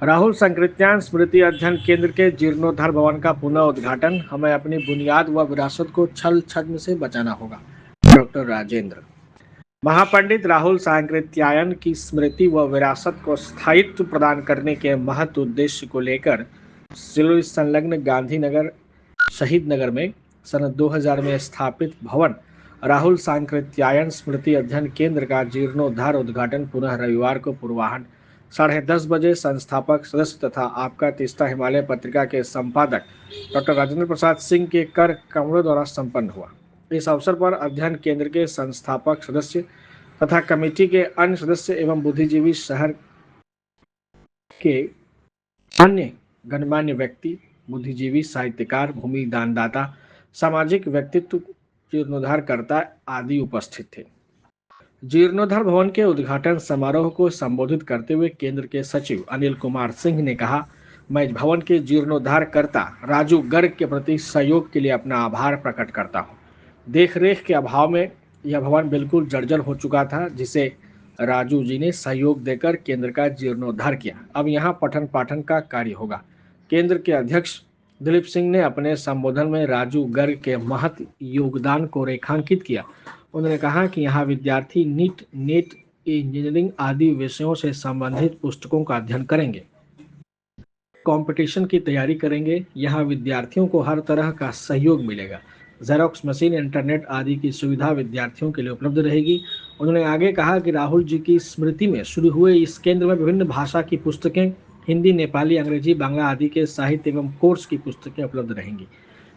राहुल संकृत्यान स्मृति अध्ययन केंद्र के जीर्णोद्धार भवन का पुनः उद्घाटन। हमें अपनी बुनियाद व विरासत को छल छद्म से बचाना होगा। डॉक्टर राजेंद्र। महापंडित राहुल सांकृत्यायन की स्मृति व विरासत को स्थायित्व प्रदान करने के महत्व उद्देश्य को लेकर सिलोई संलग्न गांधीनगर शहीद नगर में सन 2000 में स्थापित भवन राहुल सांकृत्यायन स्मृति अध्ययन केंद्र का जीर्णोद्धार उद्घाटन पुनः रविवार को पूर्वाह्न 10:30 बजे संस्थापक सदस्य तथा आपका तीस्ता हिमालय पत्रिका के संपादक डॉक्टर राजेंद्र प्रसाद सिंह के कर कमरों द्वारा संपन्न हुआ। इस अवसर पर अध्ययन केंद्र के संस्थापक सदस्य तथा कमेटी के अन्य सदस्य एवं बुद्धिजीवी, शहर के अन्य गणमान्य व्यक्ति, बुद्धिजीवी, साहित्यकार, भूमि दानदाता, सामाजिक व्यक्तित्व, जीर्णोद्धारकर्ता आदि उपस्थित थे। जीर्णोद्धार भवन के उद्घाटन समारोह को संबोधित करते हुए केंद्र के सचिव अनिल कुमार सिंह ने कहा, मैं भवन के जीर्णोद्धारकर्ता राजू गर्ग के प्रति सहयोग के लिए अपना आभार प्रकट करता हूँ। देखरेख के अभाव में यह भवन बिल्कुल जर्जर हो चुका था, जिसे राजू जी ने सहयोग देकर केंद्र का जीर्णोद्धार किया। अब यहाँ पठन पाठन का कार्य होगा। केंद्र के अध्यक्ष दिलीप सिंह ने अपने संबोधन में राजू गर्ग के महत् योगदान को रेखांकित किया। उन्होंने कहा कि यहाँ विद्यार्थी नीट, नेट, इंजीनियरिंग आदि विषयों से संबंधित पुस्तकों का अध्ययन करेंगे, कंपटीशन की तैयारी करेंगे। यहाँ विद्यार्थियों को हर तरह का सहयोग मिलेगा। जेरोक्स मशीन, इंटरनेट आदि की सुविधा विद्यार्थियों के लिए उपलब्ध रहेगी। उन्होंने आगे कहा कि राहुल जी की स्मृति में शुरू हुए इस केंद्र में विभिन्न भाषा की पुस्तकें, हिंदी, नेपाली, अंग्रेजी, बांग्ला आदि के साहित्य एवं कोर्स की पुस्तकें उपलब्ध रहेंगी।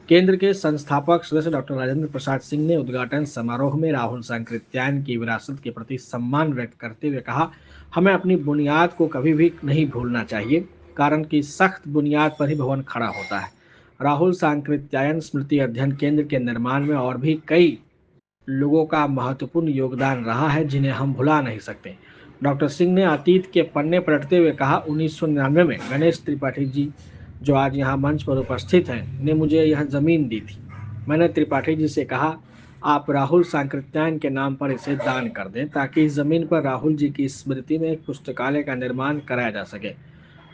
केंद्र के संस्थापक सदस्य डॉक्टर राजेंद्र प्रसाद सिंह ने उद्घाटन समारोह में राहुल सांकृत्यायन की विरासत के प्रति सम्मान व्यक्त करते हुए कहा, हमें अपनी बुनियाद को कभी भी नहीं भूलना चाहिए, कारण कि सख्त बुनियाद पर ही भवन खड़ा होता है। राहुल सांकृत्यायन स्मृति अध्ययन केंद्र के निर्माण में और भी कई लोगों का महत्वपूर्ण योगदान रहा है, जिन्हें हम भुला नहीं सकते। डॉक्टर सिंह ने अतीत के पन्ने पलटते हुए कहा, 1999 में गणेश त्रिपाठी जी, जो आज यहाँ मंच पर उपस्थित हैं, ने मुझे यह जमीन दी थी। मैंने त्रिपाठी जी से कहा, आप राहुल सांकृत्यायन के नाम पर इसे दान कर दें, ताकि इस जमीन पर राहुल जी की स्मृति में एक पुस्तकालय का निर्माण कराया जा सके।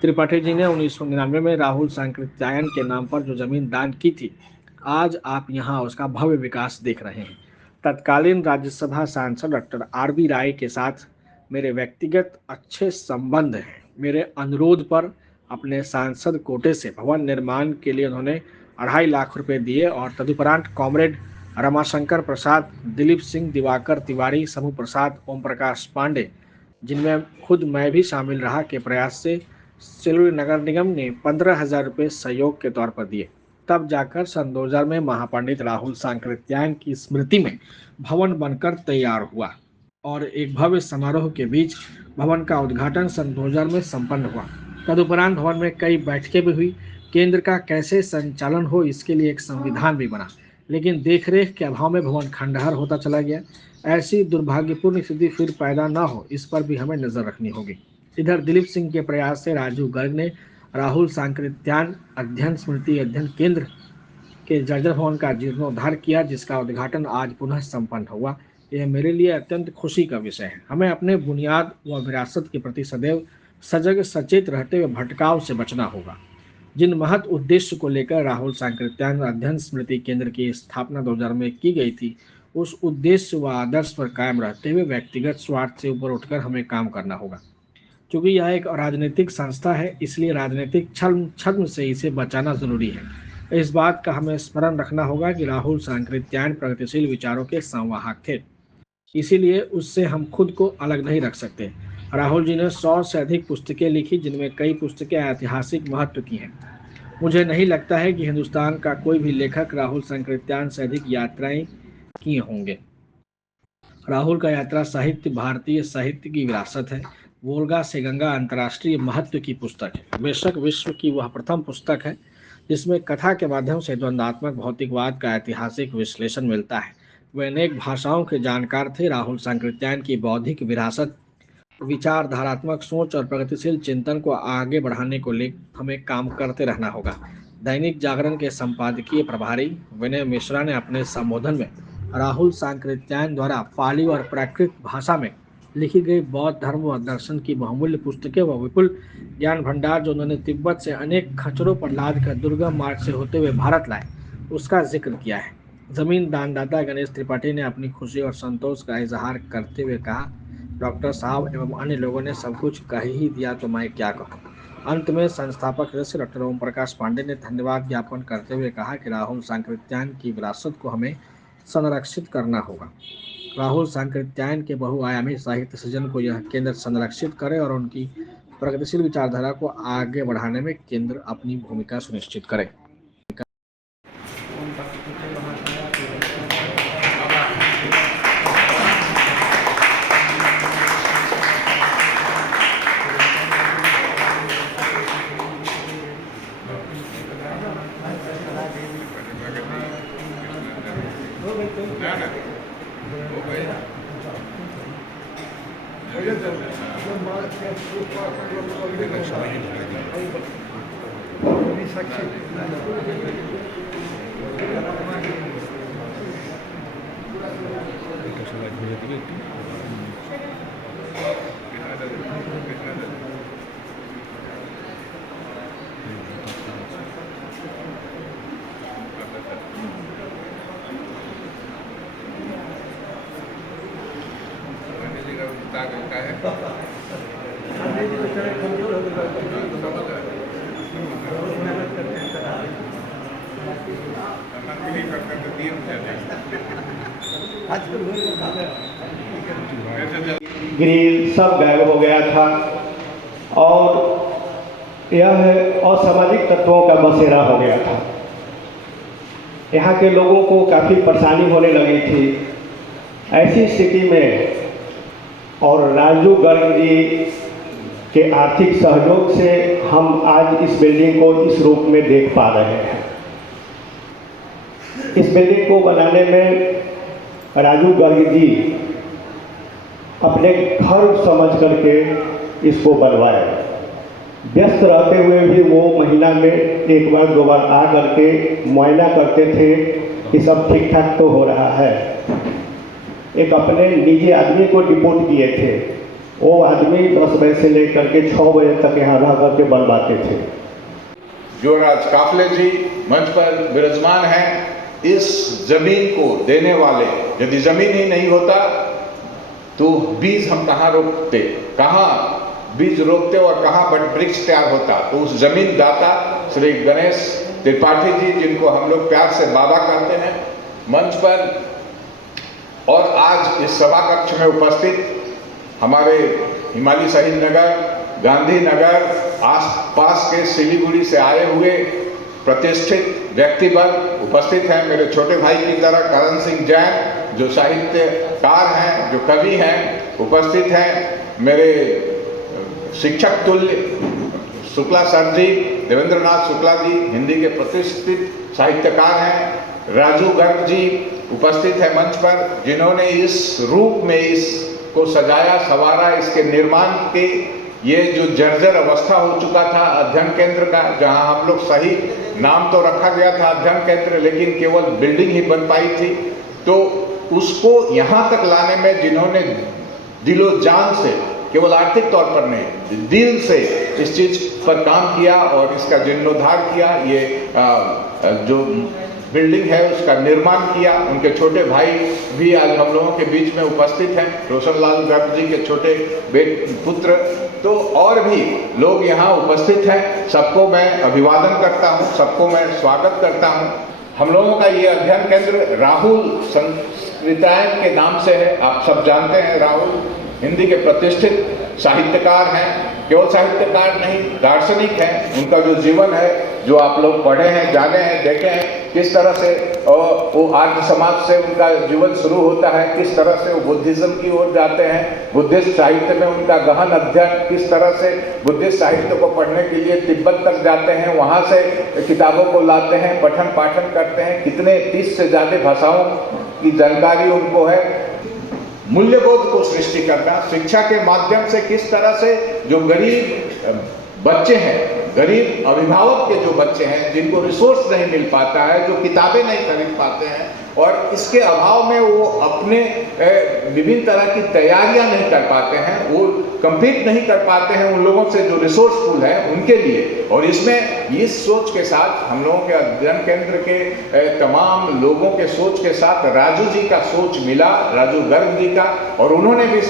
त्रिपाठी जी ने 1999 में राहुल सांकृत्यायन के नाम पर जो जमीन दान की थी, आज आप यहाँ उसका भव्य विकास देख रहे हैं। तत्कालीन राज्यसभा सांसद डॉक्टर आर.बी. राय के साथ मेरे व्यक्तिगत अच्छे संबंध हैं। मेरे अनुरोध पर अपने सांसद कोटे से भवन निर्माण के लिए उन्होंने 2.5 लाख रुपए दिए और तदुपरांत कॉमरेड रमाशंकर प्रसाद, दिलीप सिंह, दिवाकर तिवारी, समूह प्रसाद, ओम प्रकाश पांडे, जिनमें खुद मैं भी शामिल रहा, के प्रयास से सिलोड़ी नगर निगम ने 15,000 रुपये सहयोग के तौर पर दिए। तब जाकर सन 2000 में महापंडित राहुल सांकृत्यायन की स्मृति में भवन बनकर तैयार हुआ और एक भव्य समारोह के बीच भवन का उद्घाटन सन 2000 में संपन्न हुआ। तदुपरांत भवन में कई बैठकें भी हुई। केंद्र का कैसे संचालन हो, इसके लिए एक संविधान भी बना, लेकिन देखरेख के अभाव में भवन खंडहर होता चला गया। ऐसी दुर्भाग्यपूर्ण स्थिति फिर पैदा न हो, इस पर भी हमें नजर रखनी होगी। इधर दिलीप सिंह के प्रयास से राजू गर्ग ने राहुल सांकृत्यायन अध्ययन स्मृति अध्ययन केंद्र के जर्जर भवन का जीर्णोद्धार किया, जिसका उद्घाटन आज पुनः संपन्न हुआ। यह मेरे लिए अत्यंत खुशी का विषय है। हमें अपने बुनियाद व विरासत के प्रति सदैव सजग सचेत रहते हुए भटकाव से बचना होगा। जिन महत् उद्देश्य को लेकर राहुल सांकृत्यायन अध्ययन स्मृति केंद्र की स्थापना 2000 में की गई थी, उस उद्देश्य व आदर्श पर कायम रहते हुए व्यक्तिगत स्वार्थ से ऊपर उठकर हमें काम करना होगा। क्योंकि यह एक राजनीतिक संस्था है, इसलिए राजनीतिक छद्म से इसे बचाना जरूरी है। इस बात का हमें स्मरण रखना होगा कि राहुल सांकृत्यायन प्रगतिशील विचारों के संवाहक थे, इसीलिए उससे हम खुद को अलग नहीं रख सकते। राहुल जी ने 100 से अधिक पुस्तकें लिखी, जिनमें कई पुस्तकें ऐतिहासिक महत्व की हैं। मुझे नहीं लगता है कि हिंदुस्तान का कोई भी लेखक राहुल सांकृत्यायन से अधिक यात्राएं किए होंगे। राहुल का यात्रा साहित्य भारतीय साहित्य की विरासत है। वोल्गा से गंगा अंतर्राष्ट्रीय महत्व की पुस्तक है। बेशक विश्व की वह प्रथम पुस्तक है जिसमें कथा के माध्यम से द्वंद्वात्मक भौतिकवाद का ऐतिहासिक विश्लेषण मिलता है। वे अनेक भाषाओं के जानकार थे। राहुल सांकृत्यायन की बौद्धिक विरासत, विचारधारात्मक सोच और प्रगतिशील चिंतन को आगे बढ़ाने को लेकर हमें काम करते रहना होगा। दैनिक जागरण के संपादकीय प्रभारी विनय मिश्रा ने अपने संबोधन में राहुल सांकृत्यायन द्वारा पाली और प्राकृत भाषा में लिखी गई बौद्ध धर्म व दर्शन की बहुमूल्य पुस्तकें व विपुल ज्ञान भंडार जो उन्होंने तिब्बत से अनेक खच्चरों पर लाद कर दुर्गम मार्ग से होते हुए भारत लाए, उसका जिक्र किया है। जमीन दानदाता गणेश त्रिपाठी ने अपनी खुशी और संतोष का इजहार करते हुए कहा, डॉक्टर साहब एवं अन्य लोगों ने सब कुछ कह ही दिया तो मैं क्या कहूँ। अंत में संस्थापक सदस्य डॉक्टर ओम प्रकाश पांडे ने धन्यवाद ज्ञापन करते हुए कहा कि राहुल सांकृत्यायन की विरासत को हमें संरक्षित करना होगा। राहुल सांकृत्यायन के बहुआयामी साहित्य सृजन को यह केंद्र संरक्षित करे और उनकी प्रगतिशील विचारधारा को आगे बढ़ाने में केंद्र अपनी भूमिका सुनिश्चित करे। ग्रिल सब गायब हो गया था और यह असामाजिक तत्वों का बसेरा हो गया था। यहाँ के लोगों को काफ़ी परेशानी होने लगी थी। ऐसी स्थिति में और राजू गर्ग जी के आर्थिक सहयोग से हम आज इस बिल्डिंग को इस रूप में देख पा रहे हैं। इस बिल्डिंग को बनाने में राजू गर्ग जी अपने घर समझ करके इसको बनवाए। व्यस्त रहते हुए भी वो महीना में एक बार दो बार आ करके मुआयना करते थे कि सब ठीक ठाक तो हो रहा है। एक अपने निजी आदमी को डिपोर्ट किए थे, वो आदमी 10 बजे से लेकर के 6 बजे तक यहाँ रह करके बनवाते थे। जो राज काफले जी मंच पर विराजमान हैं, इस जमीन को देने वाले, यदि जमीन ही नहीं होता तो बीज हम कहाँ रोपते, कहाँ बीज रोपते और कहाँ वृक्ष तैयार होता। तो उस जमीन दाता श्री गणेश त्रिपाठी जी, जिनको हम लोग प्यार से बाबा कहते हैं, मंच पर और आज इस सभा कक्ष में उपस्थित हमारे हिमालय शहीद नगर, गांधीनगर, आसपास के सिलीगुड़ी से आए हुए प्रतिष्ठित व्यक्तिवर्ग उपस्थित हैं। मेरे छोटे भाई की तरह करण सिंह जैन जो साहित्यकार हैं, जो कवि हैं, उपस्थित हैं। मेरे शिक्षक तुल्य शुक्ला सर जी, देवेंद्रनाथ शुक्ला जी हिंदी के प्रतिष्ठित साहित्यकार हैं। राजू गर्ग जी उपस्थित है मंच पर, जिन्होंने इस रूप में इसको सजाया संवारा। इसके निर्माण के ये जो जर्जर अवस्था हो चुका था अध्ययन केंद्र का, जहां हम लोग सही नाम तो रखा गया था अध्ययन केंद्र, लेकिन केवल बिल्डिंग ही बन पाई थी। तो उसको यहाँ तक लाने में जिन्होंने दिलो जान से, केवल आर्थिक तौर पर नहीं, दिल से इस चीज पर काम किया और इसका जीर्णोद्धार किया, ये जो बिल्डिंग है उसका निर्माण किया, उनके छोटे भाई भी आज हम लोगों के बीच में उपस्थित हैं, रोशनलाल गर्ग जी के छोटे पुत्र, तो और भी लोग यहाँ उपस्थित हैं। सबको मैं अभिवादन करता हूँ, सबको मैं स्वागत करता हूँ। हम लोगों का ये अध्ययन केंद्र राहुल सांकृत्यायन के नाम से है। आप सब जानते हैं राहुल हिंदी के प्रतिष्ठित साहित्यकार हैं, केवल साहित्यकार नहीं, दार्शनिक हैं। उनका जो जीवन है, जो आप लोग पढ़े हैं, जाने हैं, देखे हैं, किस तरह से वो आर्य समाज से उनका जीवन शुरू होता है, किस तरह से वो बुद्धिज्म की ओर जाते हैं, बुद्धिस्ट साहित्य में उनका गहन अध्ययन, किस तरह से बुद्धिस्ट साहित्य को पढ़ने के लिए तिब्बत तक जाते हैं, वहाँ से किताबों को लाते हैं, पठन पाठन करते हैं, कितने 30 से ज़्यादा भाषाओं की जानकारी उनको है। मूल्यबोध को सृष्टि करना, शिक्षा के माध्यम से किस तरह से जो गरीब बच्चे हैं गरीब अभिभावक के जो बच्चे हैं, जिनको रिसोर्स नहीं मिल पाता है, जो किताबें नहीं खरीद पाते हैं और इसके अभाव में वो अपने विभिन्न तरह की तैयारियां नहीं कर पाते हैं, वो कंप्लीट नहीं कर पाते हैं उन लोगों से जो रिसोर्सफुल है उनके लिए। और इसमें इस सोच के साथ हम लोगों के अध्ययन केंद्र के तमाम लोगों के सोच के साथ राजू जी का सोच मिला, राजू गर्ग जी का, और उन्होंने भी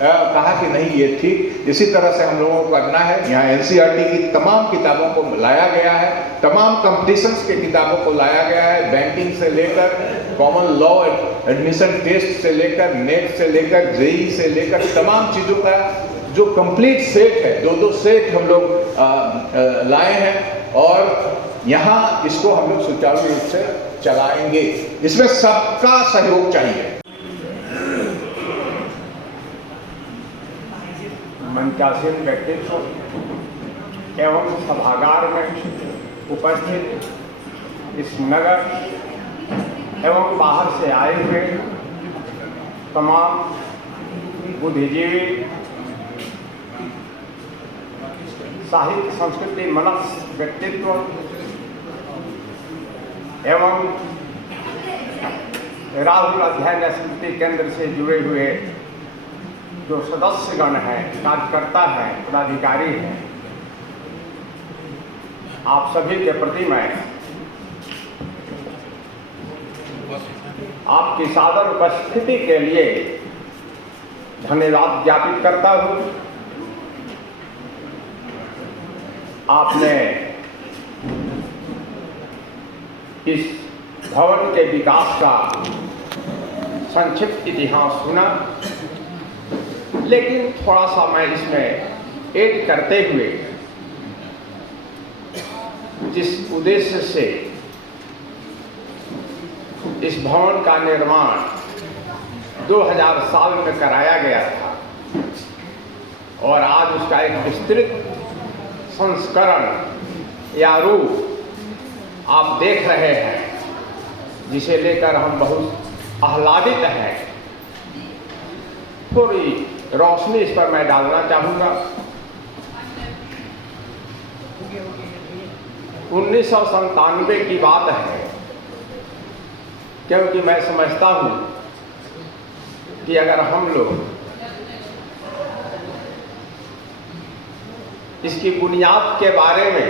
कहा कि नहीं ये ठीक, इसी तरह से हम लोगों को करना है। यहाँ एनसीईआरटी की तमाम किताबों को लाया गया है, तमाम कंपटीशंस के किताबों को लाया गया है, बैंकिंग से लेकर कॉमन लॉ एडमिशन टेस्ट से लेकर नेट से लेकर जेई से लेकर तमाम चीज़ों का जो कंप्लीट सेट है, दो सेट हम लोग लाए हैं और यहाँ इसको हम लोग सुचारू रूप से चलाएंगे। इसमें सबका सहयोग चाहिए। मंचासीन व्यक्तित्व एवं सभागार में उपस्थित इस नगर एवं बाहर से आए हुए तमाम बुद्धिजीवी, साहित्य संस्कृति मनस व्यक्तित्व एवं राहुल अध्ययन स्मृति केंद्र से जुड़े हुए जो सदस्यगण हैं, कार्यकर्ता हैं, पदाधिकारी हैं, आप सभी के प्रति मैं आपकी सादर उपस्थिति के लिए धन्यवाद ज्ञापित करता हूँ। आपने इस भवन के विकास का संक्षिप्त इतिहास सुना, लेकिन थोड़ा सा मैं इसमें ऐड करते हुए जिस उद्देश्य से इस भवन का निर्माण 2000 साल में कराया गया था और आज उसका एक विस्तृत संस्करण या रूप आप देख रहे हैं, जिसे लेकर हम बहुत आह्लादित हैं। थोड़ी रोशनी इस पर मैं डालना चाहूँगा। 1997 की बात है, क्योंकि मैं समझता हूँ कि अगर हम लोग इसकी बुनियाद के बारे में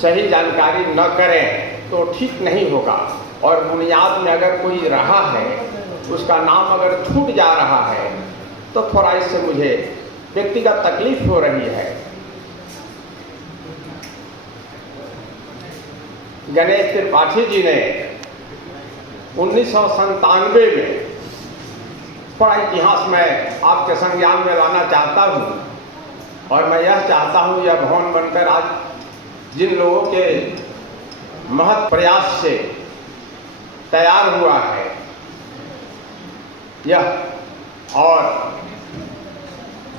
सही जानकारी न करें तो ठीक नहीं होगा, और बुनियाद में अगर कोई रहा है, उसका नाम अगर छूट जा रहा है, तो थोड़ा इससे मुझे व्यक्तिगत तकलीफ हो रही है। गणेश त्रिपाठी जी ने 1997 में थोड़ा इतिहास में आपके संज्ञान में लाना चाहता हूँ, और मैं यह चाहता हूँ यह भवन बनकर आज जिन लोगों के महत् प्रयास से तैयार हुआ है, यह और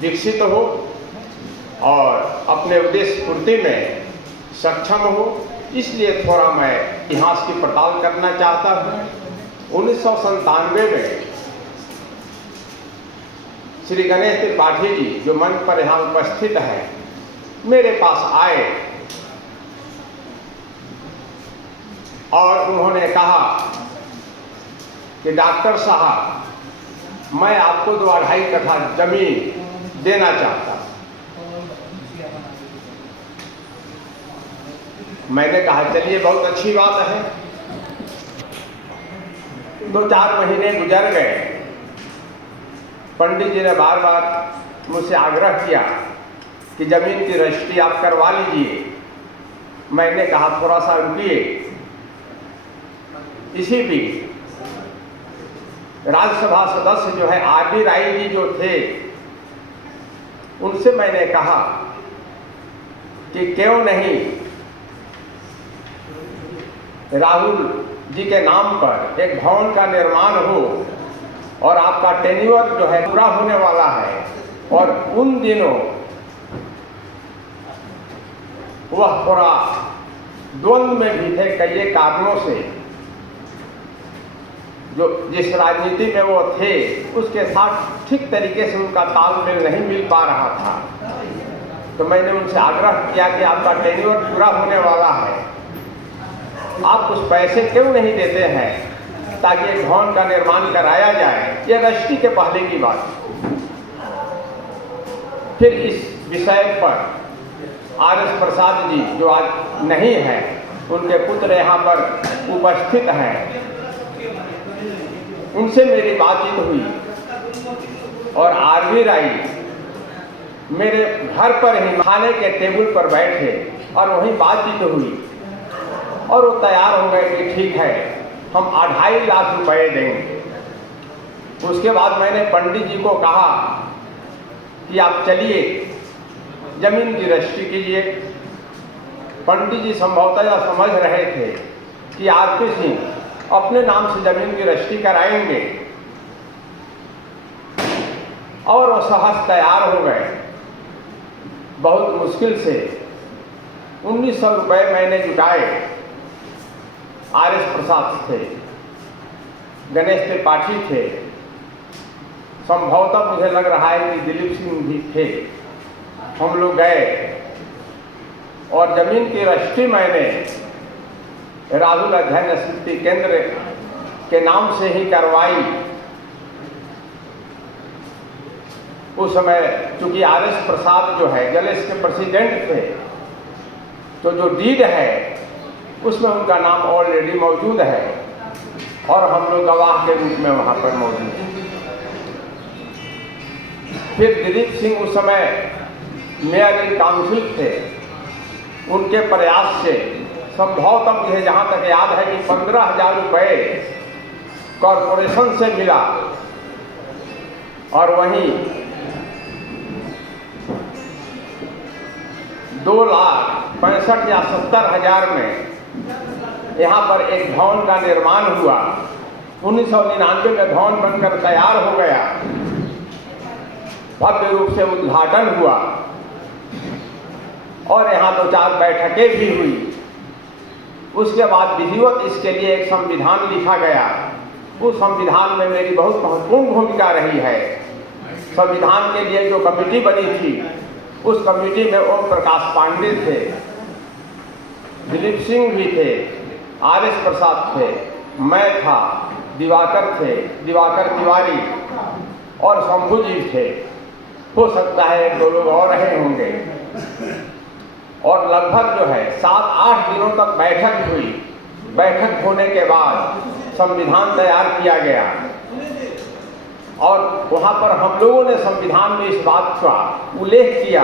विकसित हो और अपने उद्देश्य पूर्ति में सक्षम हो, इसलिए थोड़ा मैं इतिहास की पड़ताल करना चाहता हूँ। 1997 में श्री गणेश त्रिपाठी जी, जो मंच पर यहाँ उपस्थित हैं, मेरे पास आए और उन्होंने कहा कि डॉक्टर साहब, मैं आपको 2-2.5 कट्ठा जमीन देना चाहता। मैंने कहा चलिए बहुत अच्छी बात है। 2-4 महीने गुजर गए। पंडित जी ने बार बार मुझसे आग्रह किया कि जमीन की रजिस्ट्री आप करवा लीजिए। मैंने कहा थोड़ा सा रुकिए। इसी बीच राज्यसभा सदस्य जो है आर.डी. राय जी जो थे, उनसे मैंने कहा कि क्यों नहीं राहुल जी के नाम पर एक भवन का निर्माण हो, और आपका टेन्योर जो है पूरा होने वाला है, और उन दिनों वह थोड़ा द्वंद्व में भी थे कई कारणों से, जो जिस राजनीति में वो थे उसके साथ ठीक तरीके से उनका तालमेल नहीं मिल पा रहा था। तो मैंने उनसे आग्रह किया कि आपका टेन्योर पूरा होने वाला है, आप कुछ पैसे क्यों नहीं देते हैं ताकि एक भवन का निर्माण कराया जाए। ये रजिस्ट्री के पहले की बात। फिर इस विषय पर आर.एस. प्रसाद जी जो आज नहीं हैं, उनके पुत्र यहाँ पर उपस्थित हैं, उनसे मेरी बातचीत हुई और आर.वी. राय मेरे घर पर ही खाने के टेबल पर बैठे और वहीं बातचीत हुई और वो तैयार हो गए कि ठीक है, हम 2.5 लाख रुपए देंगे। उसके बाद मैंने पंडित जी को कहा कि आप चलिए जमीन की रजिस्ट्री कीजिए। पंडित जी संभवतः यह समझ रहे थे कि आर.पी. सिंह अपने नाम से जमीन की रजिस्ट्री कराएंगे और वो सहज तैयार हो गए। बहुत मुश्किल से 1900 रुपये मैंने जुटाए। आर.एस. प्रसाद थे, गणेश त्रिपाठी थे, संभवतः मुझे लग रहा है कि दिलीप सिंह भी थे। हम लोग गए और जमीन की रजिस्ट्री मैंने राहुल अध्ययन स्मृति केंद्र के नाम से ही करवाई। उस समय चूंकि आर.एस. प्रसाद जो है जलेस के प्रेसिडेंट थे, तो जो डीड है उसमें उनका नाम ऑलरेडी मौजूद है और हम लोग गवाह के रूप में वहां पर मौजूद हैं। फिर दिलीप सिंह उस समय मेयर इन काउंसिल थे। उनके प्रयास से संभवतः मुझे जहाँ तक याद है कि 15,000 रुपये कॉरपोरेशन से मिला और वहीं 2,65,000 या 70,000 में यहाँ पर एक भवन का निर्माण हुआ। 1999 में भवन बनकर तैयार हो गया, भव्य रूप से उद्घाटन हुआ और यहाँ 2-4 बैठकें भी हुई। उसके बाद विधिवत इसके लिए एक संविधान लिखा गया। उस संविधान में मेरी बहुत महत्वपूर्ण भूमिका रही है। संविधान के लिए जो कमेटी बनी थी, उस कमेटी में ओम प्रकाश पांडे थे, दिलीप सिंह भी थे, आर.एस. प्रसाद थे, मैं था, दिवाकर थे, दिवाकर तिवारी और शंभू जी थे। हो सकता है 1-2 लोग और रहे होंगे। और लगभग जो है 7-8 दिनों तक बैठक हुई। बैठक होने के बाद संविधान तैयार किया गया और वहाँ पर हम लोगों ने संविधान में इस बात का उल्लेख किया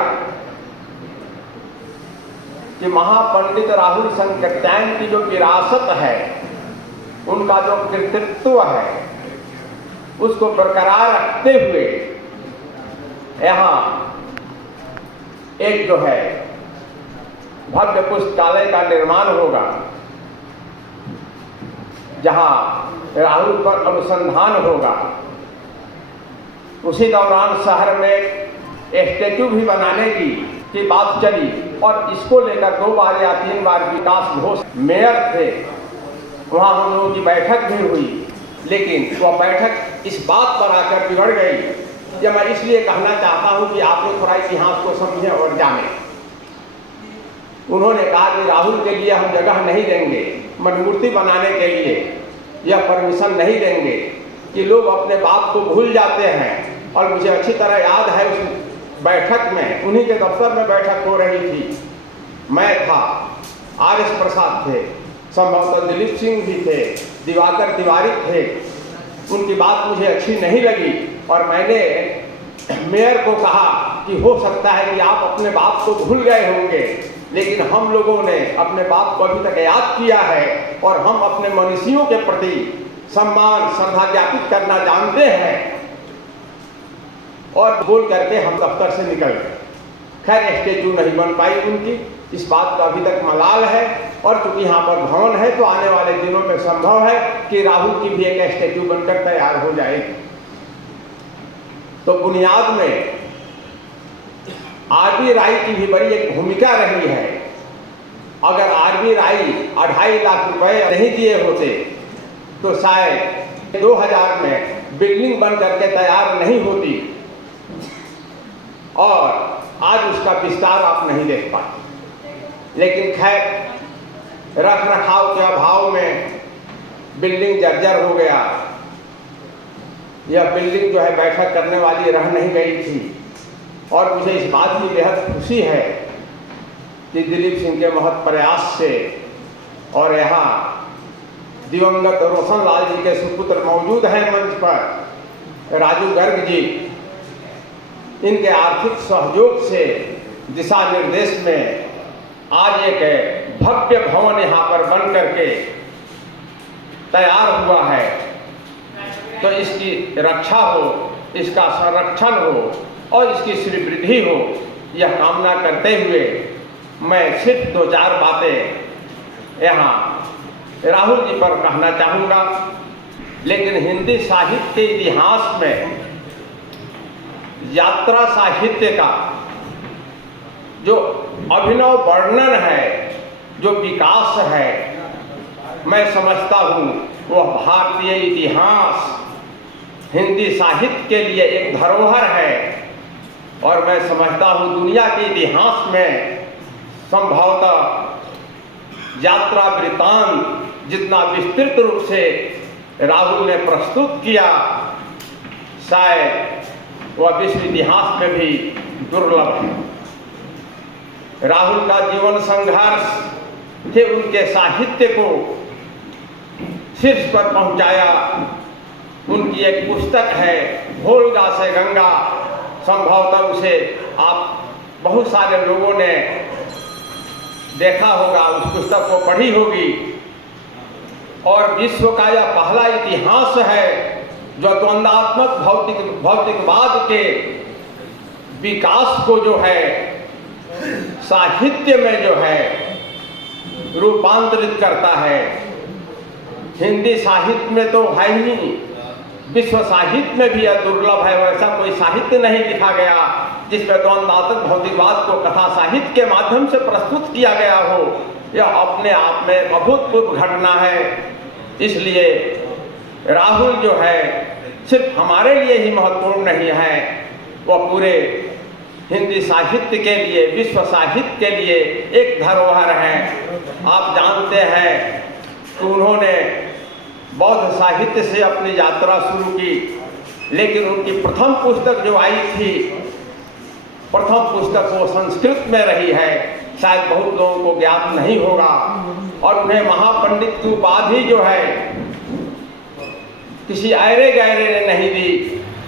कि महापंडित राहुल संकटायन की जो विरासत है, उनका जो कृतित्व है, उसको बरकरार रखते हुए यहाँ एक जो है भव्य पुस्तकालय का निर्माण होगा, जहाँ राहुल पर अनुसंधान होगा। उसी दौरान शहर में स्टैच्यू भी बनाने की बात चली और इसको लेकर 2 बार या 3 बार विकास घोष मेयर थे, वहाँ हम लोगों की बैठक भी हुई। लेकिन वह बैठक इस बात पर आकर बिगड़ गई। यह मैं इसलिए कहना चाहता हूँ कि आप लोग थोड़ा इतिहास को समझें और जानें। उन्होंने कहा कि राहुल के लिए हम जगह नहीं देंगे, मनमूर्ति बनाने के लिए यह परमिशन नहीं देंगे कि लोग अपने बाप को भूल जाते हैं। और मुझे अच्छी तरह याद है उस बैठक में, उन्हीं के दफ्तर में बैठक हो रही थी। मैं था, आर.एस. प्रसाद थे, संभवतः दिलीप सिंह भी थे, दिवाकर तिवारी थे। उनकी बात मुझे अच्छी नहीं लगी और मैंने मेयर को कहा कि हो सकता है कि आप अपने बाप को भूल गए होंगे, लेकिन हम लोगों ने अपने बाप को अभी तक याद किया है और हम अपने मनुष्यों के प्रति सम्मान श्रद्धा ज्ञापित करना जानते हैं। और बोल करके हम दफ्तर से निकल गए। खैर स्टैच्यू नहीं बन पाई उनकी, इस बात का अभी तक मलाल है। और चूंकि यहाँ पर भवन है तो आने वाले दिनों में संभव है कि राहुल की भी एक स्टैच्यू बनकर तैयार हो जाएगी। तो बुनियाद में आर.वी. राय की भी बड़ी एक भूमिका रही है। अगर आर.वी. राय 2.5 लाख रुपए नहीं दिए होते तो शायद 2000 में बिल्डिंग बन करके तैयार नहीं होती और आज उसका विस्तार आप नहीं देख पाते। लेकिन खैर रख रखाव के अभाव में बिल्डिंग जर्जर हो गया। यह बिल्डिंग जो है बैठक करने वाली रह नहीं गई थी। और मुझे इस बात की बेहद खुशी है कि दिलीप सिंह के महत् प्रयास से और यहाँ दिवंगत रोशन लाल जी के सुपुत्र मौजूद हैं मंच पर, राजू गर्ग जी, इनके आर्थिक सहयोग से दिशा निर्देश में आज एक भव्य भवन यहाँ पर बन करके तैयार हुआ है। तो इसकी रक्षा हो, इसका संरक्षण हो और इसकी श्रीवृद्धि हो, यह कामना करते हुए मैं सिर्फ 2-4 बातें यहाँ राहुल जी पर कहना चाहूँगा। लेकिन हिंदी साहित्य के इतिहास में यात्रा साहित्य का जो अभिनव वर्णन है, जो विकास है, मैं समझता हूँ वह भारतीय इतिहास हिंदी साहित्य के लिए एक धरोहर है। और मैं समझता हूँ दुनिया के इतिहास में संभवतः यात्रा वृत्तांत जितना विस्तृत रूप से राहुल ने प्रस्तुत किया, शायद वह विश्व इतिहास में भी दुर्लभ है। राहुल का जीवन संघर्ष थे उनके साहित्य को शीर्ष पर पहुंचाया। उनकी एक पुस्तक है वोल्गा से गंगा, संभवतः उसे आप बहुत सारे लोगों ने देखा होगा, उस पुस्तक को पढ़ी होगी। और विश्व का यह पहला इतिहास है जो द्वंद्वात्मक भौतिकवाद के विकास को जो है साहित्य में जो है रूपांतरित करता है। हिंदी साहित्य में तो है ही, विश्व साहित्य में भी यह दुर्लभ है। वैसा कोई साहित्य नहीं लिखा गया जिसमें द्वंद्वात्मक भौतिकवाद को कथा साहित्य के माध्यम से प्रस्तुत किया गया हो। यह अपने आप में अभूतपूर्व घटना है। इसलिए राहुल जो है सिर्फ हमारे लिए ही महत्वपूर्ण नहीं है, वह पूरे हिंदी साहित्य के लिए, विश्व साहित्य के लिए एक धरोहर है। आप जानते हैं कि उन्होंने बौद्ध साहित्य से अपनी यात्रा शुरू की, लेकिन उनकी प्रथम पुस्तक जो आई थी, प्रथम पुस्तक वो संस्कृत में रही है, शायद बहुत लोगों को ज्ञात नहीं होगा। और उन्हें महापंडित की उपाधि जो है किसी ऐरे गैरे ने नहीं दी,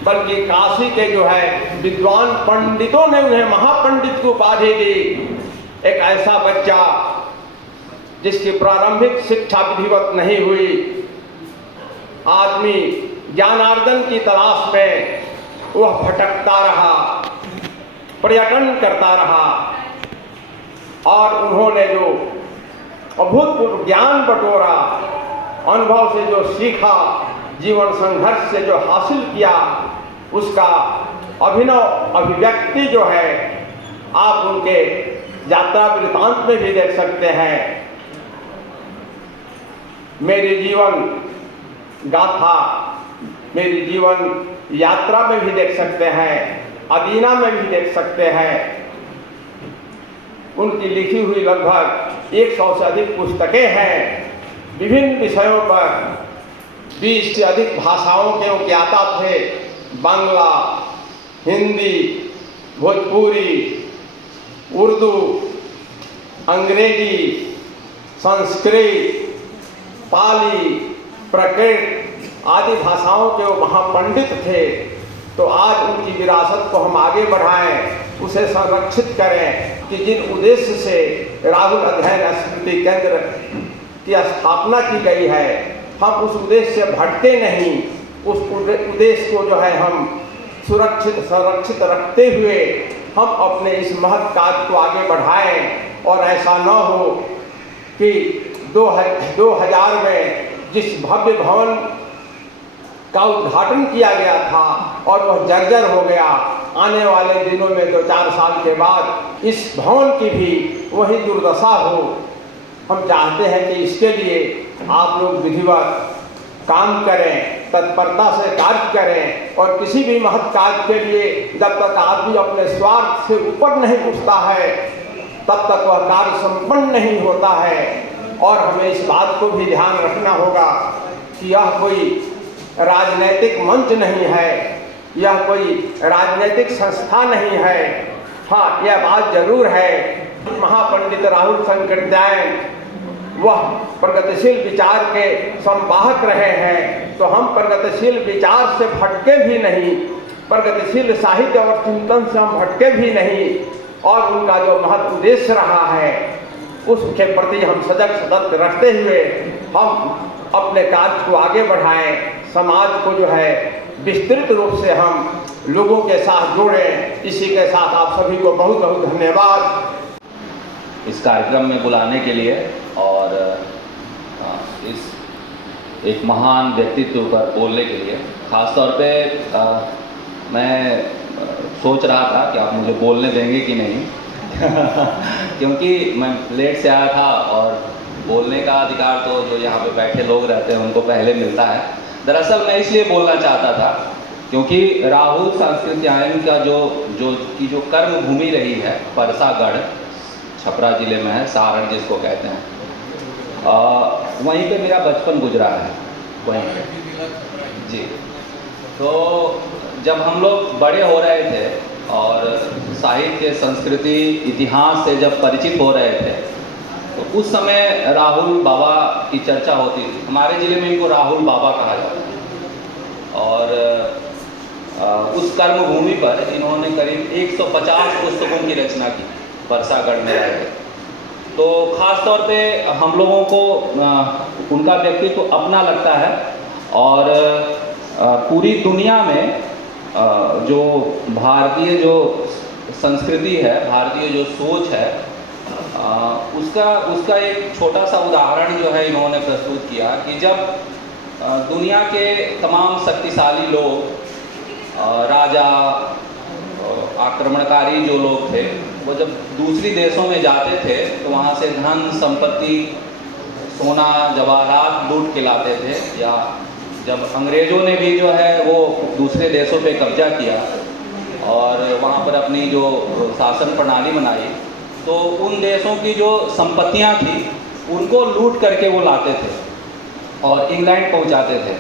बल्कि काशी के जो है विद्वान पंडितों ने उन्हें महापंडित की उपाधि दी। एक ऐसा बच्चा जिसकी प्रारंभिक शिक्षा विधिवत नहीं हुई, आदमी ज्ञानार्जन की तलाश में वह भटकता रहा, पर्यटन करता रहा और उन्होंने जो अभूतपूर्व ज्ञान बटोरा, अनुभव से जो सीखा, जीवन संघर्ष से जो हासिल किया, उसका अभिनव अभिव्यक्ति जो है आप उनके यात्रा वृत्तांत में भी देख सकते हैं। मेरी जीवन गाथा, मेरी जीवन यात्रा में भी देख सकते हैं, अदीना में भी देख सकते हैं। उनकी लिखी हुई लगभग 100 से अधिक पुस्तकें हैं विभिन्न विषयों पर। 20 से अधिक भाषाओं के वो ज्ञाता थे, बांग्ला, हिंदी, भोजपुरी, उर्दू, अंग्रेजी, संस्कृत, पाली, प्राकृत आदि भाषाओं के वो महापंडित थे। तो आज उनकी विरासत को हम आगे बढ़ाएं, उसे संरक्षित करें कि जिन उद्देश्य से राहुल अध्ययन स्मृति केंद्र की स्थापना की गई है, हम उस उद्देश्य से भटके नहीं। उस उद्देश्य को जो है हम सुरक्षित संरक्षित रखते हुए हम अपने इस महत् कार्य को आगे बढ़ाएं। और ऐसा न हो कि 2000 में जिस भव्य भवन का उद्घाटन किया गया था और वह जर्जर हो गया, आने वाले दिनों में 2-4 साल के बाद इस भवन की भी वही दुर्दशा हो। हम चाहते हैं कि इसके लिए आप लोग विधिवत काम करें, तत्परता से कार्य करें। और किसी भी महत् कार्य के लिए जब तक आदमी अपने स्वार्थ से ऊपर नहीं उठता है तब तक वह कार्य संपन्न नहीं होता है। और हमें इस बात को भी ध्यान रखना होगा कि यह कोई राजनैतिक मंच नहीं है, यह कोई राजनीतिक संस्था नहीं है। हाँ, यह बात जरूर है, महापंडित राहुल शंकरत्यायन वह प्रगतिशील विचार के संवाहक रहे हैं, तो हम प्रगतिशील विचार से भटके भी नहीं, प्रगतिशील साहित्य और चिंतन से हम भटके भी नहीं। और उनका जो महत्व उद्देश्य रहा है उसके प्रति हम सजग सतर्क रखते हुए हम अपने कार्य को आगे बढ़ाएं, समाज को जो है विस्तृत रूप से हम लोगों के साथ जोड़ें। इसी के साथ आप सभी को बहुत बहुत धन्यवाद इस कार्यक्रम में बुलाने के लिए और इस एक महान व्यक्तित्व पर बोलने के लिए। ख़ास तौर पे मैं सोच रहा था कि आप मुझे बोलने देंगे कि नहीं क्योंकि मैं लेट से आया था और बोलने का अधिकार तो जो यहाँ पे बैठे लोग रहते हैं उनको पहले मिलता है। दरअसल मैं इसलिए बोलना चाहता था क्योंकि राहुल सांस्कृत्यायन का जो कर्म भूमि रही है परसागढ़, छपरा ज़िले में है, सारण जिसको कहते हैं, वहीं पे मेरा बचपन गुजरा है, वहीं पे जी। तो जब हम लोग बड़े हो रहे थे और साहित्य, संस्कृति, इतिहास से जब परिचित हो रहे थे तो उस समय राहुल बाबा की चर्चा होती थी। हमारे ज़िले में इनको राहुल बाबा कहा जाता है। और उस कर्म भूमि पर इन्होंने करीब 150 पुस्तकों की रचना की, परसागढ़ में रहे थे। तो ख़ास तौर पे हम लोगों को उनका व्यक्तित्व अपना लगता है। और पूरी दुनिया में जो भारतीय जो संस्कृति है, भारतीय जो सोच है, उसका एक छोटा सा उदाहरण जो है इन्होंने प्रस्तुत किया कि जब दुनिया के तमाम शक्तिशाली लोग, राजा, आक्रमणकारी जो लोग थे, वो जब दूसरी देशों में जाते थे तो वहाँ से धन संपत्ति, सोना जवाहरात लूट के लाते थे। या जब अंग्रेज़ों ने भी जो है वो दूसरे देशों पे कब्जा किया और वहाँ पर अपनी जो शासन प्रणाली बनाई, तो उन देशों की जो संपत्तियाँ थी उनको लूट करके वो लाते थे और इंग्लैंड पहुँचाते थे।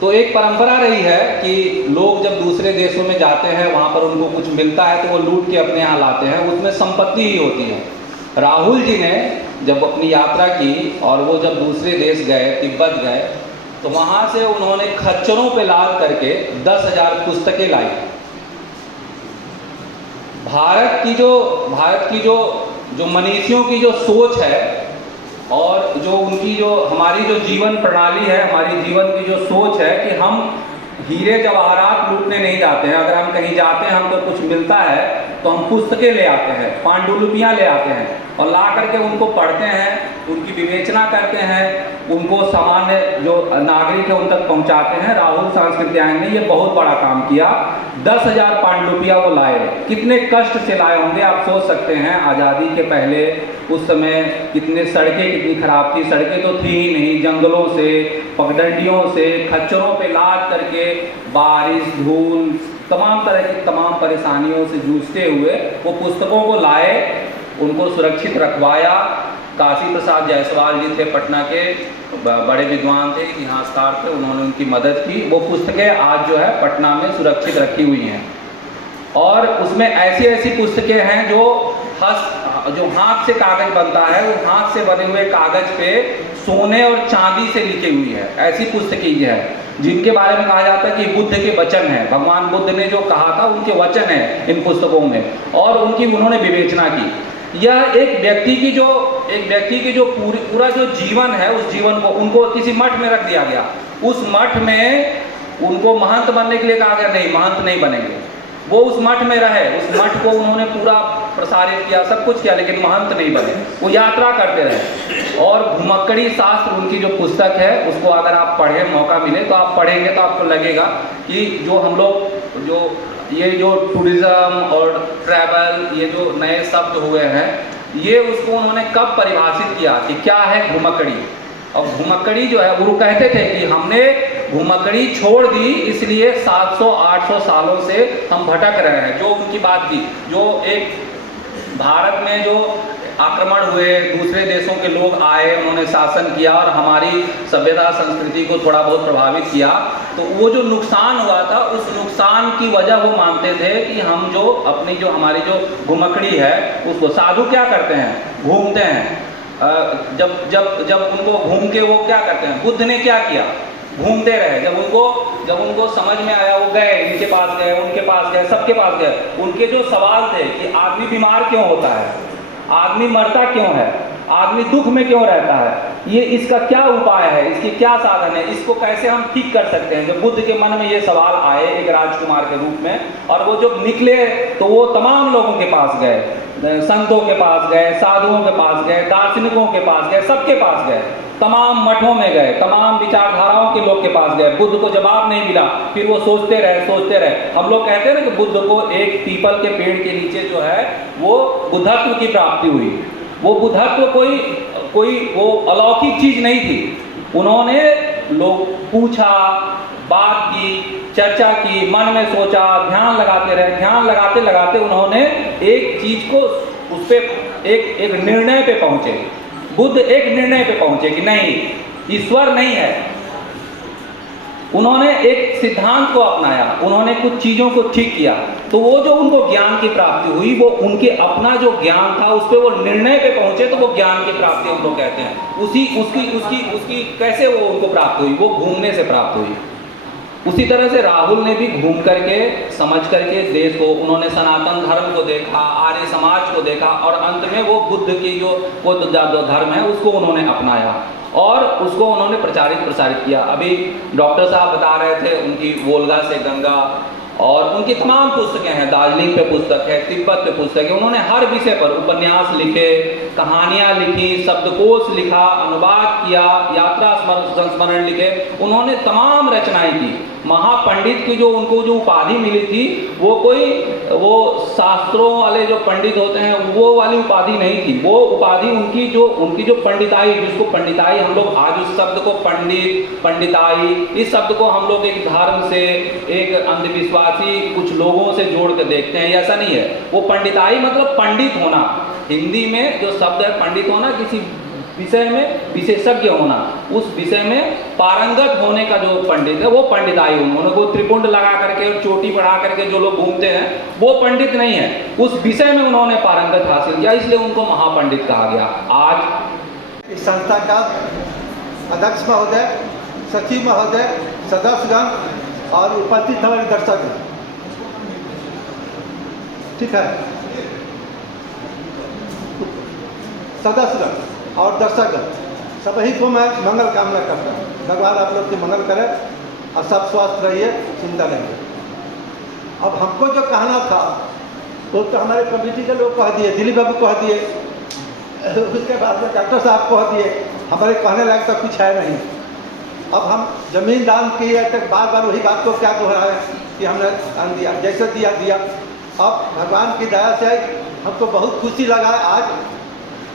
तो एक परंपरा रही है कि लोग जब दूसरे देशों में जाते हैं, वहाँ पर उनको कुछ मिलता है तो वो लूट के अपने यहाँ लाते हैं, उसमें संपत्ति ही होती है। राहुल जी ने जब अपनी यात्रा की और वो जब दूसरे देश गए, तिब्बत गए, तो वहाँ से उन्होंने खच्चरों पे लाद करके 10,000 पुस्तकें लाई। भारत की जो मनीषियों की जो सोच है और जो उनकी जो हमारी जो जीवन प्रणाली है, हमारी जीवन की जो सोच है कि हम हीरे जवाहरात लूटने नहीं जाते हैं। अगर हम कहीं जाते हैं, हमको कुछ मिलता है तो हम पुस्तकें ले आते हैं, पांडुलिपियाँ ले आते हैं और ला करके उनको पढ़ते हैं, उनकी विवेचना करते हैं, उनको सामान्य जो नागरिक है उन तक पहुंचाते हैं। राहुल सांस्कृत्यायन ने ये बहुत बड़ा काम किया। 10,000 पांडुलिपियाँ वो लाए। कितने कष्ट से लाए होंगे आप सोच सकते हैं। आज़ादी के पहले उस समय सड़कें कितनी खराब थी, सड़कें तो थी ही नहीं, जंगलों से, पगडंडियों से, खच्चरों पे लाद करके बारिश, धूल, तमाम तरह की तमाम परेशानियों से जूझते हुए वो पुस्तकों को लाए, उनको सुरक्षित रखवाया। काशी प्रसाद जायसवाल जी थे, पटना के बड़े विद्वान थे, इतिहासकार थे, उन्होंने उनकी मदद की। वो पुस्तकें आज जो है पटना में सुरक्षित रखी हुई हैं। और उसमें ऐसी पुस्तकें हैं जो हाथ से कागज बनता है, वो हाथ से बने हुए कागज पे सोने और चांदी से लिखी हुई है। ऐसी पुस्तकें है जिनके बारे में कहा जाता है कि बुद्ध के वचन है, भगवान बुद्ध ने जो कहा था उनके वचन है इन पुस्तकों में, और उनकी उन्होंने विवेचना की। यह एक व्यक्ति की जो पूरा जो जीवन है, उस जीवन को उनको किसी मठ में रख दिया गया। उस मठ में उनको महंत बनने के लिए कहा गया, नहीं महंत नहीं बनेंगे। वो उस मठ में रहे, उस मठ को उन्होंने पूरा प्रसारित किया, सब कुछ किया, लेकिन महंत नहीं बने। वो यात्रा करते रहे। और घुमक्कड़ी शास्त्र उनकी जो पुस्तक है, उसको अगर आप पढ़ें, मौका मिले तो आप पढ़ेंगे तो आपको लगेगा कि जो हम लोग ये जो टूरिज़्म और ट्रैवल, ये जो नए शब्द हुए हैं, ये उसको उन्होंने कब परिभाषित किया कि क्या है घुमक्कड़ी। और घुमक्कड़ी जो है वो कहते थे कि हमने घुमक्कड़ी छोड़ दी इसलिए 700-800 सालों से हम भटक रहे हैं। जो उनकी बात थी, जो एक भारत में जो आक्रमण हुए, दूसरे देशों के लोग आए, उन्होंने शासन किया और हमारी सभ्यता संस्कृति को थोड़ा बहुत प्रभावित किया, तो वो जो नुकसान हुआ था उस नुकसान की वजह वो मानते थे कि हम जो अपनी जो हमारी जो घुमक्कड़ी है उसको, साधु क्या करते हैं, घूमते हैं। जब जब जब उनको घूम के वो क्या करते हैं, बुद्ध ने क्या किया, घूमते रहे। जब उनको समझ में आया वो गए, इनके पास गए, उनके पास गए, सबके पास गए। उनके जो सवाल थे कि आदमी बीमार क्यों होता है, आदमी मरता क्यों है, आदमी दुख में क्यों रहता है, ये इसका क्या उपाय है, इसकी क्या साधन है, इसको कैसे हम ठीक कर सकते हैं। जब बुद्ध के मन में ये सवाल आए एक राजकुमार के रूप में, और वो जब निकले तो वो तमाम लोगों के पास गए, संतों के पास गए, साधुओं के पास गए, दार्शनिकों के पास गए, सबके पास गए, तमाम मठों में गए, तमाम विचारधाराओं के लोग के पास गए। बुद्ध को जवाब नहीं मिला। फिर वो सोचते रहे। हम लोग कहते हैं ना कि बुद्ध को एक पीपल के पेड़ के नीचे जो है वो बुद्धत्व की प्राप्ति हुई। वो बुद्धत्व कोई वो अलौकिक चीज नहीं थी। उन्होंने लोग पूछा, बात की, चर्चा की, मन में सोचा, ध्यान लगाते रहे। ध्यान लगाते लगाते उन्होंने एक चीज को उस पर एक निर्णय पे पहुंचे। बुद्ध एक निर्णय पे पहुंचे कि नहीं, ईश्वर नहीं है। उन्होंने एक सिद्धांत को अपनाया, उन्होंने कुछ चीजों को ठीक किया, तो वो जो उनको ज्ञान की प्राप्ति हुई, वो उनके अपना जो ज्ञान था उस पर वो निर्णय पे पहुंचे, तो वो ज्ञान की प्राप्ति हम लोग कहते हैं। उसकी कैसे वो उनको प्राप्त हुई, वो घूमने से प्राप्त हुई। उसी तरह से राहुल ने भी घूम करके, समझ करके देश को, उन्होंने सनातन धर्म को देखा, आर्य समाज को देखा, और अंत में वो बुद्ध की जो धर्म है उसको उन्होंने अपनाया और उसको उन्होंने प्रसारित किया। अभी डॉक्टर साहब बता रहे थे उनकी वोल्गा से गंगा, और उनकी तमाम पुस्तकें हैं, दार्जिलिंग पे पुस्तक है, तिब्बत पे पुस्तक है। उन्होंने हर विषय पर उपन्यास लिखे, कहानियाँ लिखी, शब्दकोश लिखा, अनुवाद किया, यात्रा संस्मरण लिखे। उन्होंने तमाम रचनाएं की। महापंडित की जो उनको जो उपाधि मिली थी वो शास्त्रों वाले जो पंडित होते हैं वो वाली उपाधि नहीं थी। वो उपाधि उनकी जो पंडिताई, जिसको पंडिताई हम लोग आज उस शब्द को पंडिताई, इस शब्द को हम लोग एक धर्म से, एक अंधविश्वासी कुछ लोगों से जोड़ कर देखते हैं, ऐसा नहीं है। वो पंडिताई मतलब पंडित होना। हिंदी में जो शब्द है पंडित होना, किसी विषय में विशेषज्ञ होना, उस विषय में पारंगत होने का जो पंडित है वो पंडिताई। उन्होंने को त्रिपुंड लगा करके और चोटी बढ़ा करके जो लोग घूमते हैं वो पंडित नहीं है। उस विषय में उन्होंने पारंगत हासिल किया, इसलिए उनको महापंडित कहा गया। आज इस संस्था का अध्यक्ष महोदय, सचिव महोदय, सदस्यगण और उपस्थित हमारे दर्शक, ठीक है, सदस्यगण और दर्शकगण सभी को मैं मंगल कामना करता हूँ। भगवान आप लोग की मंगल करे और सब स्वस्थ रहिए, चिंता रहिए। अब हमको जो कहना था वो तो हमारे कमेटी के लोग कह दिए, दिलीप बाबू कह दिए, उसके बाद में डॉक्टर साहब कह दिए, हमारे कहने लायक तो कुछ है नहीं। अब हम जमीन दान किए तक बार बार वही बात को क्या दोहराएं कि हमने दान दिया, जैसे दिया। अब भगवान की दया से हमको बहुत खुशी लगा। आज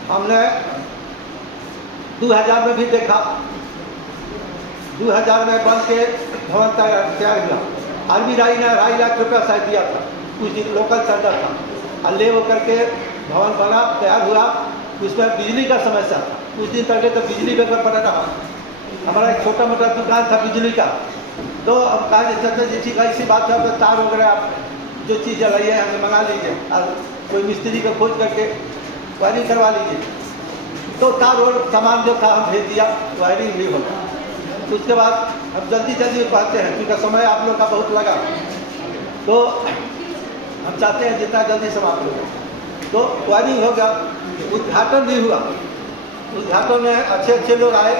हमने 2000 में भी देखा, 2000 में बन के भवन तैयार हुआ। आर्मी राई ने 2.5 लाख रुपया शायद दिया था, कुछ दिन लोकल चंदा था, और ले वो करके भवन बना, तैयार हुआ। उसमें बिजली का समस्या था, कुछ दिन पहले तो बिजली बेगर पड़ा रहा। हमारा एक छोटा मोटा दुकान था बिजली का, तो अब कहा चाचा जी ठीक है, इसी बात है, तो तार वगैरह आप जो चीज़ लाइए हमें मंगा लीजिए, और कोई मिस्त्री को खोज करके वायरिंग करवा लीजिए। तो तार और सामान जो था हम भेज दिया, वायरिंग भी होगा। उसके बाद अब जल्दी पाते हैं, क्योंकि समय आप लोग का बहुत लगा, तो हम चाहते हैं जितना जल्दी समाप्त हो जाए। तो वायरिंग हो गया, उद्घाटन भी हुआ। उद्घाटन में अच्छे लोग आए,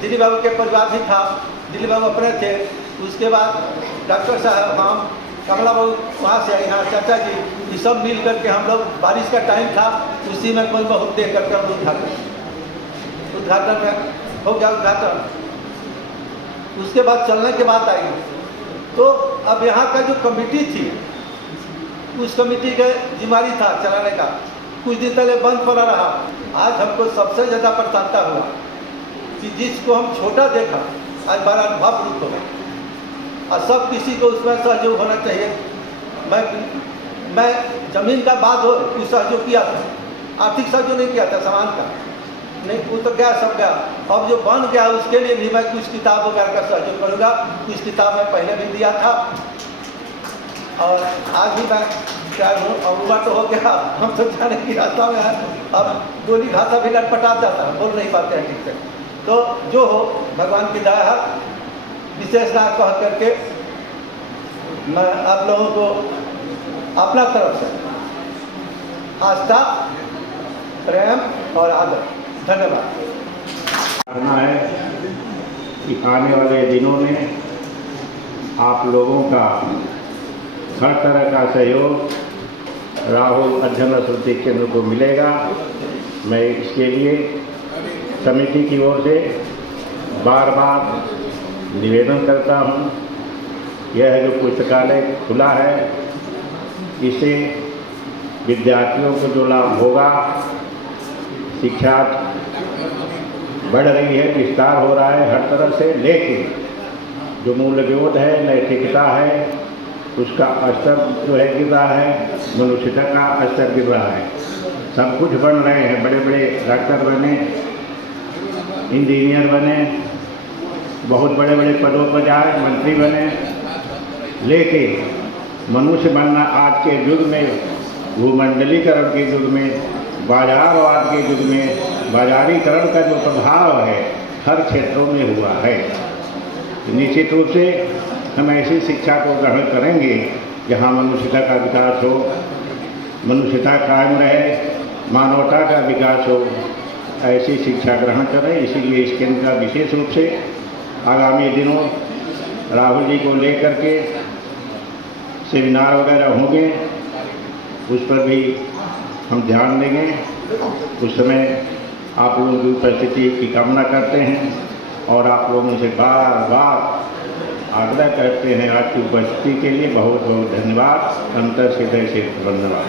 दिलीप बाबू के परिवार भी था, दिलीप बाबू अपने थे। उसके बाद डॉक्टर साहब, हम कमला बाबू वहाँ से यहाँ चाचा जी, ये सब मिल करके हम लोग, बारिश का टाइम था, उसी में कोई बहुत देख करके हम उद्घाटन में हो गया उद्घाटन। उसके बाद चलने के बाद आई, तो अब यहाँ का जो कमेटी थी, उस कमेटी का जिम्मेदारी था चलाने का। कुछ दिन पहले बंद पड़ा रहा। आज हमको सबसे ज़्यादा प्रसन्नता हुआ कि जिसको हम छोटा देखा आज बड़ा भव्य रूप हो गया और सब किसी को उसमें सहयोग होना चाहिए। मैं जमीन का बात हो कुछ सहयोग किया था, आर्थिक सहयोग नहीं किया था, सामान का नहीं, वो तो गया सब गया। अब जो बन गया उसके लिए भी मैं कुछ किताब वगैरह का सहयोग करूँगा। कुछ किताब मैं पहले भी दिया था और आज भी मैं तैयार हूँ। और हुआ तो हो गया, हम तो जाने की रास्ता में है, अब बोली भाषा भी लटपटा जाता है, बोल नहीं पाते हैं ठीक से। तो जो हो भगवान की दया है। विशेष ना कह करके मैं आप लोगों को अपना तरफ से आस्था, प्रेम और आदर, धन्यवाद करना है कि आने वाले दिनों में आप लोगों का हर तरह का सहयोग राहुल अध्ययन स्मृति केंद्र को मिलेगा। मैं इसके लिए समिति की ओर से बार बार निवेदन करता हूँ। यह जो पुस्तकालय खुला है इससे विद्यार्थियों को जो लाभ होगा, शिक्षा बढ़ रही है, विस्तार हो रहा है हर तरह से, लेकिन जो मूल्यबोध है, नैतिकता है, उसका स्तर जो है गिर रहा है, मनुष्यता का स्तर गिर रहा है। सब कुछ बन रहे हैं, बड़े बड़े डॉक्टर बने, इंजीनियर बने, बहुत बड़े बड़े पदों पर जाए, मंत्री बने, लेकिन मनुष्य बनना आज के युग में, भूमंडलीकरण के युग में, बाजारवाद के युग में, बाजारीकरण का जो प्रभाव है हर क्षेत्रों में हुआ है। निश्चित रूप से हम ऐसी शिक्षा को ग्रहण करेंगे जहाँ मनुष्यता का विकास हो, मनुष्यता कायम रहे, मानवता का विकास हो, ऐसी शिक्षा ग्रहण करें। इसीलिए इस केंद्र का विशेष रूप से आगामी दिनों राहुल जी को लेकर के सेमिनार वगैरह होंगे, उस पर भी हम ध्यान देंगे। उस समय आप लोगों की उपस्थिति की कामना करते हैं और आप लोगों से बार बार आग्रह करते हैं। आपकी उपस्थिति के लिए बहुत बहुत धन्यवाद, अंतर हृदय से धन्यवाद।